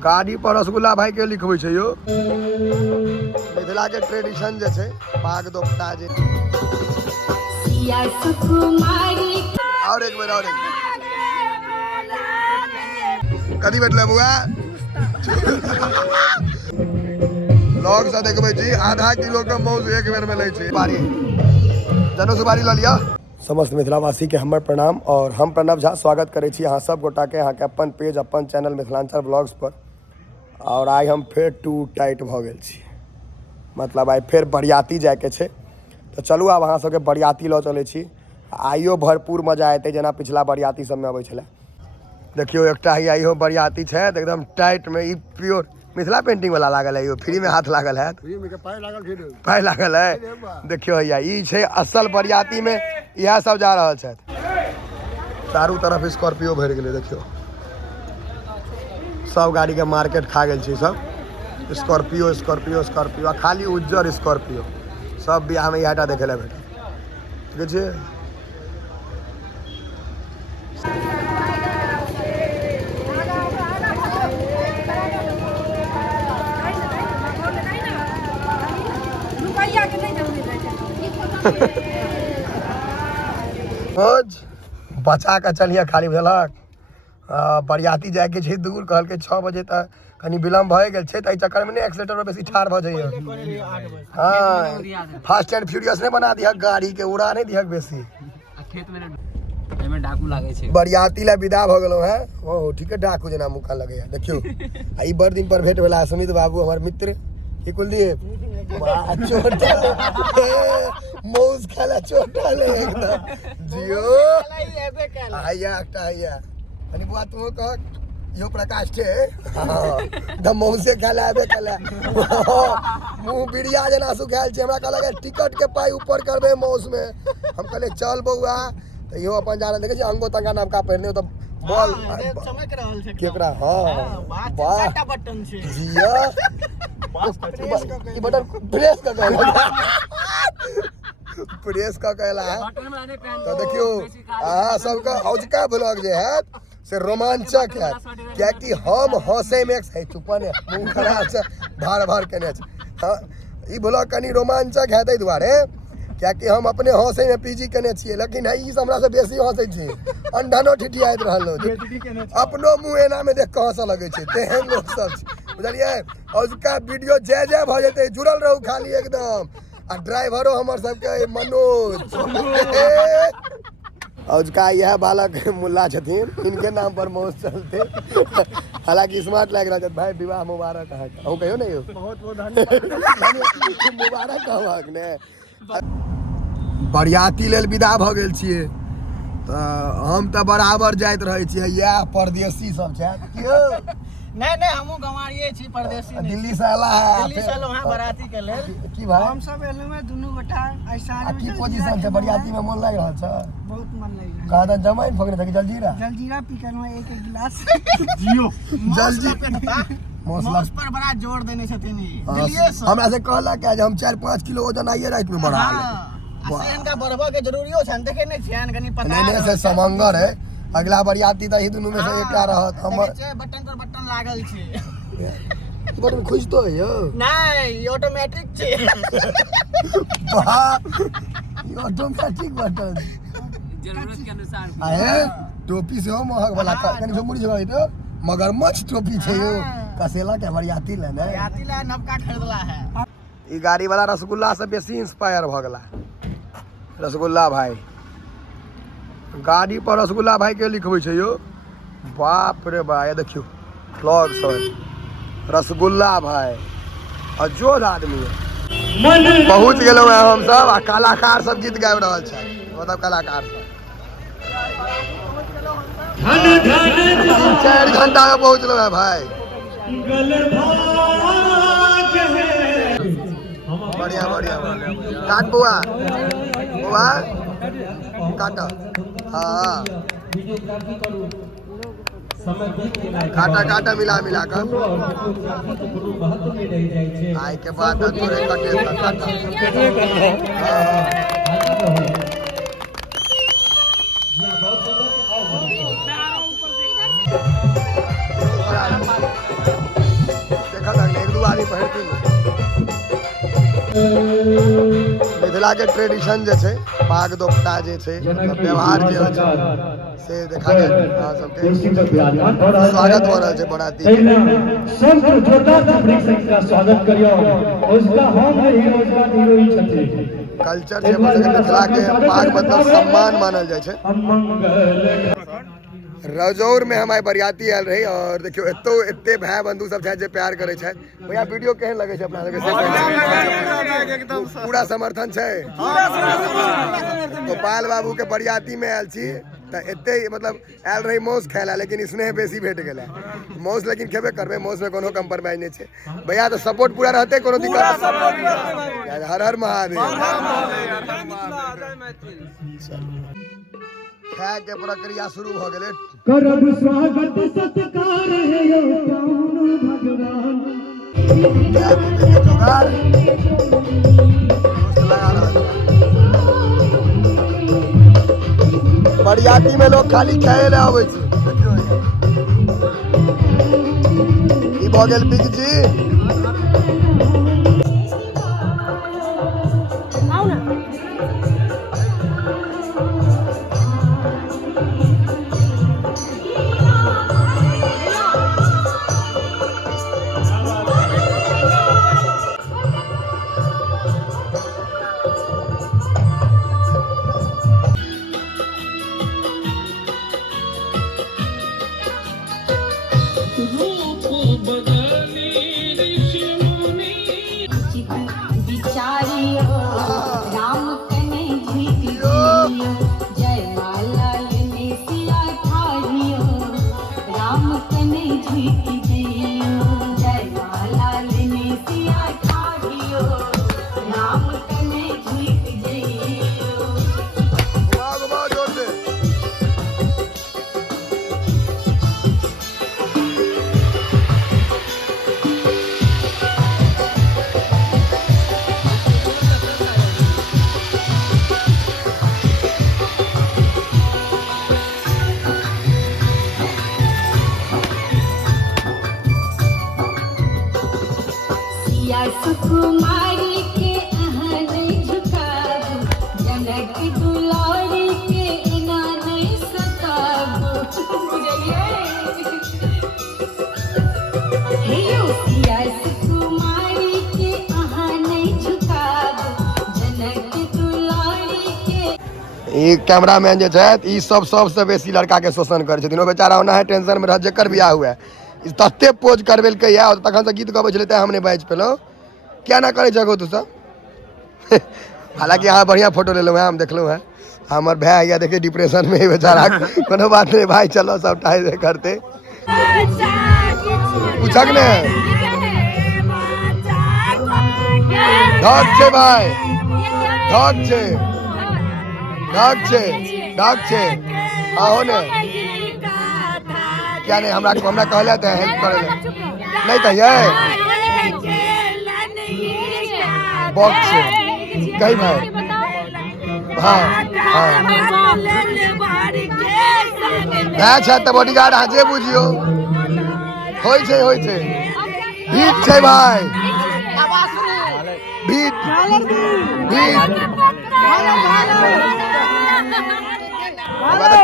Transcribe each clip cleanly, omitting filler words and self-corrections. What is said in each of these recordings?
गाड़ी पर रसगुल्ला भाई के लिखबै छै यो। मिथिला के ट्रेडिशन जे छै पाग दोपटा जे। और एक बेर कथी बैठले बुआ लोग से देखबै छी आधा किलो के मौज एक बेर में लै छै। बारी जनो सुपारी ल लिया। समस्त मिथिलावासी के हमर प्रणाम और हम प्रणव झा स्वागत करै छी अहाँ सब गोटा के अहाँ के अपन पेज अपन चैनल मिथिलांचल ब्लॉग्स पर। और आई हम फेर टू टाइट भ गेल छी, मतलब आई फेर बरियाती जाए के छै। तो चलू आब अहाँ सबके बरियाती ल चलै छी। आइयो भरपूर मजा एतै जेना पिछला बरियाती सब में अबै छलै। देखियो एकटा ही आइयो बरियाती छै एकदम टाइट में, ई प्योर मिथिला पेंटिंग वाला लागल है। यो फ्री में हाथ लागल है, पाई लागल है। देखियो भैया ई छै असल बरियाती में यह सब जा रहल छै। चारू तरफ स्कॉर्पियो भर गेलै। देखियो सब गाड़ी के मार्केट खा गेल छै सब। स्कॉर्पियो स्कॉर्पियो स्कॉर्पियो आ खाली उज्जर स्कॉर्पियो सब बियाह में इहटा देखे ला भेटत। ठीक छै। बचा के चलिए खाली भेलक। बरियाती जाए के छै दूर, कहल के 6 बजे तक कनी विलम्ब भए गेल छै त चक्कर में ने एक्सीलेटर पर बेसी ठाड़ भ जाइए। हां फास्ट एंड फ्यूरियस ने बना दिया गाड़ी के, उड़ा नहीं दिया बेसी। खेत में एमे डाकू लागे छै। बरियाती ला विदा भ गेलो है। ओ ठीक है, डाकू जना मुका लगे है। देखियो आई बड़ दिन पर भेट भेला सुमित बाबू हमर मित्र की कुलदीप छोटा मौज खाला छोटा ले एकदम जियो आया एकटा आया अनि बुआ तू कह यो प्रकाश छे द मौज से खाला आबे खाला मुंह बिड़िया जना सुखाल छे। हमरा कहला के टिकट के पाई ऊपर करबे मौज में। हम कहले चल बउआ त यो अपन जाने देखे छी अंगो तंगा नाम का पहनने तो बॉल चमक रहल छे केकरा। हां वाह बटन छे जिया बटन प्रेस का कहला प्रेस का कहला है। तो देखियो अहाँ सबका औजका ब्लॉग जे है से रोमांचक है, क्या कि हम हंसे में है चुपने मुंह खराब से भार भार केने छै। हां ई ब्लॉग कनी रोमांचक है तै दुआरे क्या कि हम अपने हंसे में पीजी केने छियै, लेकिन ई हमरा से बेसी हंसे छी। अंधनो ठिठियाइत रहलो अपनो मुंह एना में देख के हंस लगे छै। तेहन लोग सब छै बुझलिए। और उसका वीडियो जय भ जेते जुड़ल रहू खाली एकदम। आ ड्राइवरो हमर सबके मनोज और उसका यह बालक मुल्ला छथिन, इनके नाम पर मौज चलते। हालांकि स्मार्ट लग रहा है भाई। विवाह मुबारक है कहूं कहियो नहीं हो बहुत बहुत धन्यवाद मुबारक कहक ने। बरियाती लेल विदा भ गेल छियै त हम त बराबर जाइत रहै छियै। या परदेसी सब छै कियो नहीं हमहु गवारिये छी, परदेसी नहीं। दिल्ली से आला है, दिल्ली से आलो हां बराती के लेल की भाई हम सब एलु में दुनु गोटा ऐसा की पोजीशन छै बरियाती में मन लाग रहल छ। बहुत मन लाग रहल कहा त जमाइन फकरे था कि जलजीरा पी कर में एक गिलास जियो जलजी मौसम पर बड़ा जोर देने छथिन ई दिल्ली से। हमरा से कहला कि आज हम 4-5 किलो वजन आइए रात में बढ़ा ले। सेन का बढ़वा के जरूरियो छन, देखे नहीं छन कनी पता नहीं से समंगर है। अगला बरियाती त ही दुनु में से एकटा रहत। हमर बटन पर बटन लागल छे। बटन खुजतो है यो नहीं ऑटोमेटिक छे। वाह ये ऑटोमेटिक बटन जरूरत के अनुसार आए। टोपी से हो महक वाला कनी झुमुरी जगह तो मगरमच्छ टोपी छे यो। कसेला के बरियाती ले ने बरियाती ले नवका खरीदला है। ई गाड़ी वाला रसगुल्ला से बेसी इंस्पायर भ गेला। रसगुल्ला भाई गाड़ी पर रसगुल्ला भाई के लिखबै छै यो। बाप रे बा ये देखियो ब्लॉग सब रसगुल्ला भाई अजोद आदमी है। पहुंच गेलो है हम सब आ कलाकार सब गीत गाबि रहल छै। मतलब कलाकार सब 4 घंटा में पहुंचलो है भाई। बढ़िया बढ़िया काट बुआ बुआ काट। हाँ काटा काटा मिला मिला कर आय के बाद थोड़े कटे काटा। मिथिला के ट्रेडिशन जे छै पाग दोपटा जे छै व्यवहार जे होइ छै से देखा जाए अहाँ सबके स्वागत हो रहल छै बराती सब जोरदार तालियों से इनका स्वागत करियो उसका हम हीरो उसका हीरो ही छथि कल्चर छै हमर सबके मिथिला के पाग मतलब सम्मान मानल जाइ छै रजौर में हमारे बरियाती आयल रही और देखियो एते भाई बंधु सब छै जे प्यार करे छै भैया वीडियो केहन लगे छै अपना सबके एकदम पूरा समर्थन छै गोपाल बाबू के बरियाती में आयल छी त एते मतलब आयल रही मौस खायला लेकिन स्नेह बेसी भेट गेला मौस लेकिन खेबे करबे मौस में कोनो कंप्रोमाइज नहीं छै भैया तो सपोर्ट पूरा रहते कोनो दिक्कत हर हर महादेव खाए के प्रक्रिया शुरू हो गेले करब स्वागत सत्कार है यो कौन भगवान जोगार बरियाती में लोग खाली खाए ले आवे छै ई भ गेल बिग जी आओ ना सुकुमारी के अहाँ नहीं झुकाबू जनक दुलारी के एना नहीं सताबू बुझलिए हेयो सिया सुकुमारी के अहाँ नहीं झुकाबू जनक दुलारी के ई कैमरामैन जे छै ई सबसे बेसी लड़का के शोषण करे छथिन ओ बेचारा ओना है टेंशन में रह जेकर बियाह हुआ है तत्ते पोज करबेलकै या तखन से गीत गबै छलै त हम नहीं बाजि पेलहुँ क्या ना करे जगह तू सब हालांकि यहाँ बढ़िया फोटो ले लो है हम देखलू है हमार भाई या देखिए डिप्रेशन में बेचारा कोनो बात नहीं भाई चलो सब टाइम करते पूछक ने ढक छे भाई ढक छे ढक छे ढक छे आओ ने क्या नहीं हमरा कहले थे हेल्प करे नहीं कहिए बॉक्स कही भाई हाँ हाँ भै छै त बॉडीगार्ड अहाँ जे बुझियो होइ छै भीट छै भाई भीट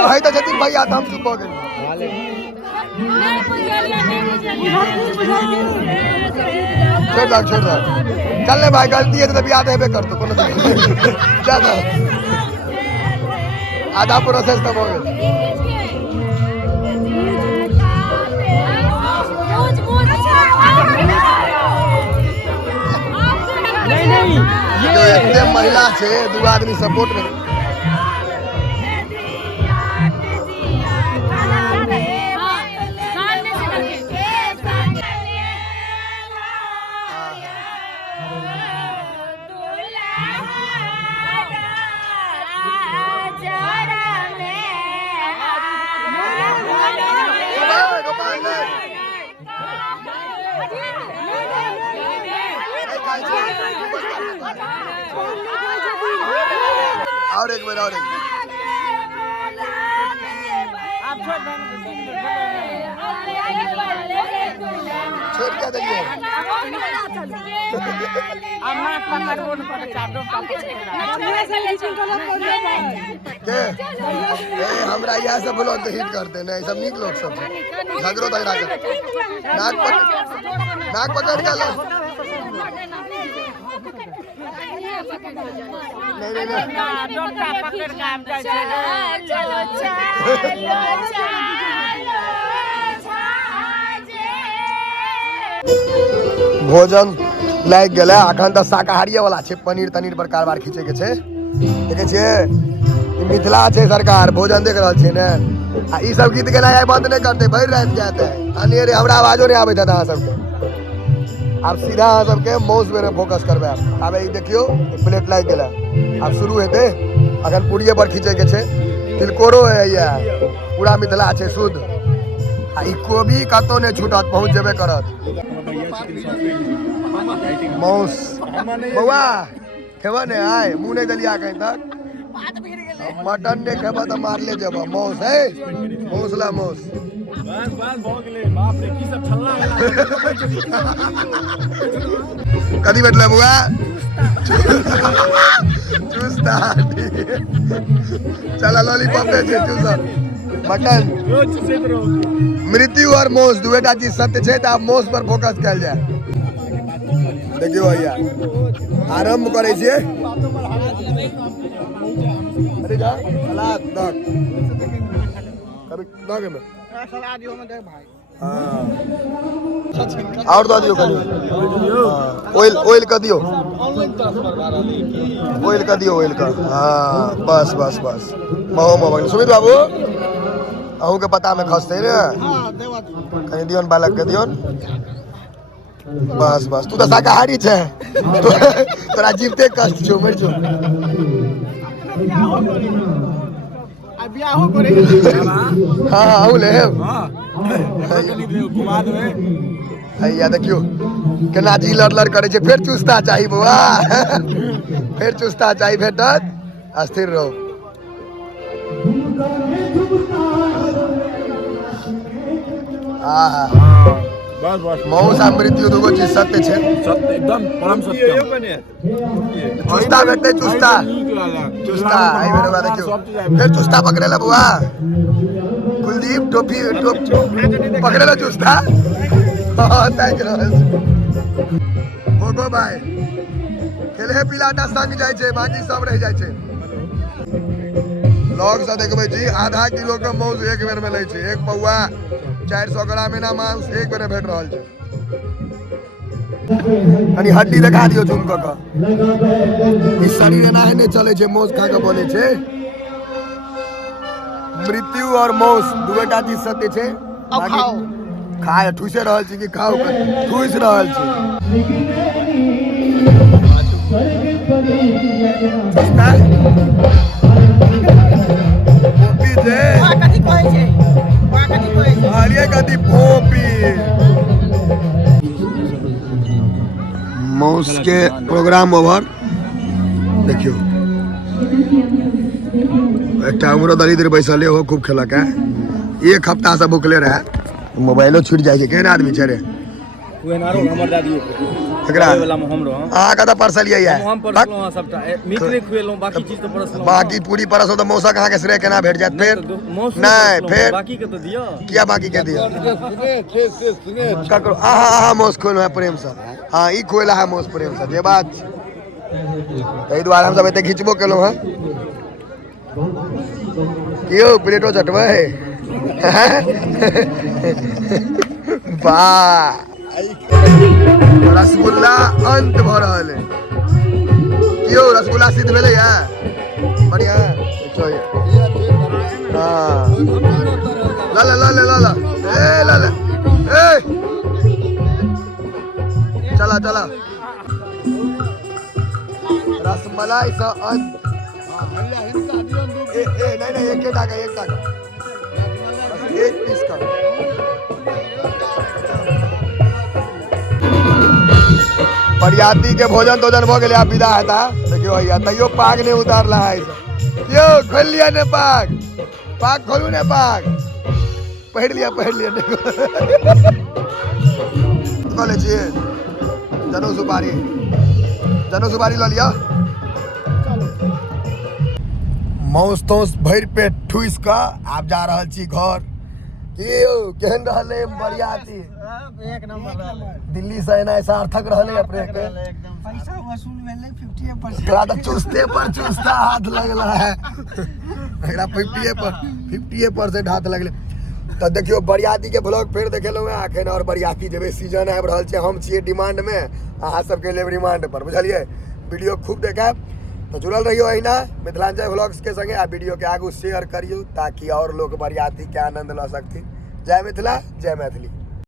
कहै त छथिन भैया त हम चुप हो गेल छोड़ दो चल ले भाई गलती है तो तभी याद है कर तो ज्यादा आधा प्रोसेस तब हो गया जो एकदम महिला छे दू आदमी सपोर्ट में और एक बार छोड़ और क्या देखिए हमरा यहाँ से ब्लॉग के हिट करते हैं सब नीक लोग सब झगड़ो झगड़ा कर नाक पकड़ के लो भोजन लाग गेलै अखन तऽ शाकाहारिये वाला छै पनीर तनीर पर कारबार खींचे के छै देखे छियै मिथिला छै सरकार भोजन देख रहल छै ने आ ई सब गीत गेनाइ बंद नहीं करते भरि राति जाते अनेरे हमरा आवाजो नहीं आबैत है अहाँ सबके आब सीधा अहाँ सबके माउस पे फोकस करबै आब ई देखियो प्लेट लाग गेलै आब शुरू हेतै अखन पूड़िये पर खींचे के छै तिलकोरो है पूरा मिथिला छै शुद्ध आ ई कोबी कतौ नहीं छूटत पहुँच जेबे करत माउस बौआ खेबा ने आय मुँह नहीं दलिया कहीं तक मटन नहीं खेबा तो मार ले जब माउस है मौसला माउस कदी बैठल बुआ चूस्ता चला लॉलीपॉप दे छै चूसा मटन मृत्यु और मौस दुएटा चीज सत्य छै त आब मौस पर फोकस कैल जाय देखियो भैया आरंभ करे छियै अरे जा सलाद दक कभी दक में सलाद यो में दे भाई हां और दो दियो ऑयल ऑयल का दियो ऑयल का दियो ऑयल का हां बस बस बस महो सुमित बाबू अहू के पता में खसते रे हां देवा कहीं दियोन बालक के दियोन बस बस तू तो शाकाहारी छे तोरा जीवते कष्ट छो मर छो आ बियाहो करे हां आउ ले हां घुमा देबे हैया देखियो केना जी लड़ करे छे फेर चुस्ता चाही बुआ फेर चुस्ता चाही भेटत अस्थिर रहो बस बस मौसा मृत्यु दुगो चीज सत्य छे सत्य एकदम परम सत्य चुस्ता बेटे चुस्ता चुस्ता आई मेरे बात देखियो फिर चुस्ता पकड़े ला बुआ कुलदीप टोपी पकड़े ला चुस्ता हां थैंक यू भोगो भाई खेले पिलाटा संग जाय छे बाकी सब रह जाय छे लोग से देखबे जी आधा किलो के मौस एक बेर में ले छे एक पौआ 400 ग्राम ना मांस एक बेर भेट रहल छे कनी हड्डी दिखा दियो झुम क ई शरीर एना नहीं चले छे मौस खा के बने छे मृत्यु और मौस दुएटा चीज सत्य छे अब खाओ खाए ठुसे रहल छी कि खाओ ठुस रहल छी कथी कहै छै कथी फोपी मौस के प्रोग्राम ओवर देखियो एक हमरो दरिद्र बैसल हो खूब खेलक है एक हफ्ता से भूखले रहे मोबाइलो छूट जाए केहन आदमी छै रे हमर दादियो एकरा वाला में हमरो आ कदा परसल ये हम परसलो सबटा मीट नहीं खुएलो बाकी चीज तो परसलो बाकी पूरी परसो तो मौसा कहां के श्रेय केना भेट जात फिर नहीं फिर बाकी के तो दियो किया बाकी के दियो ककरो आहा मौस खोलो है प्रेम से हां ई खोला है मौस प्रेम से जे बात एई द्वारा हम सब एते खिचबो केलो है कियो प्लेटो चटवा है वाह रसगुल्ला अंत भ रहल है कियो रसगुल्ला सिद्ध भेलै है बढ़िया देखो हां ला ला ला ला ला ए ला ला ए चला चला रसमलाई सा अंत ए नहीं एक टाका बस एक पीस का बरियाती के भोजन तोजन भ गेलै आब विदा हेता देखियो भैया तैयो पाग नहीं उतारला है यो खोल लिया ने पाग खोलू ने पाग पहिर लिया देखो कऽ लै छियै जनेऊ सुपारी लऽ लिअ मौस तौस भरि पेट ठुसि कऽ आब जा रहल छी घर कि यौ केहन रहलै बरियाती एक नंबर रहलै दिल्ली से एनाइ सार्थक रहलै अपने के एकदम पैसा वसूल भेलै 50% एकरा तऽ चुस्ते पर चुस्ता हाथ लगल है एकरा 50% हाथ लगलै तऽ देखियो बरियाती के ब्लॉग फेर देखेलहुँ हैं अखन और बरियाती जेबै सीजन आबि रहल छै हम छियै डिमांड में अहाँ सबके लेब रिमांड पर बुझलियै वीडियो खूब देखायब तो जुड़ल रहियो अहिना मिथिलांचल व्लॉग्स के संगे आ वीडियो के आगू शेयर करियो ताकि और लोग बरियाती के आनंद लऽ सकथिन जय मिथिला जय मैथिली।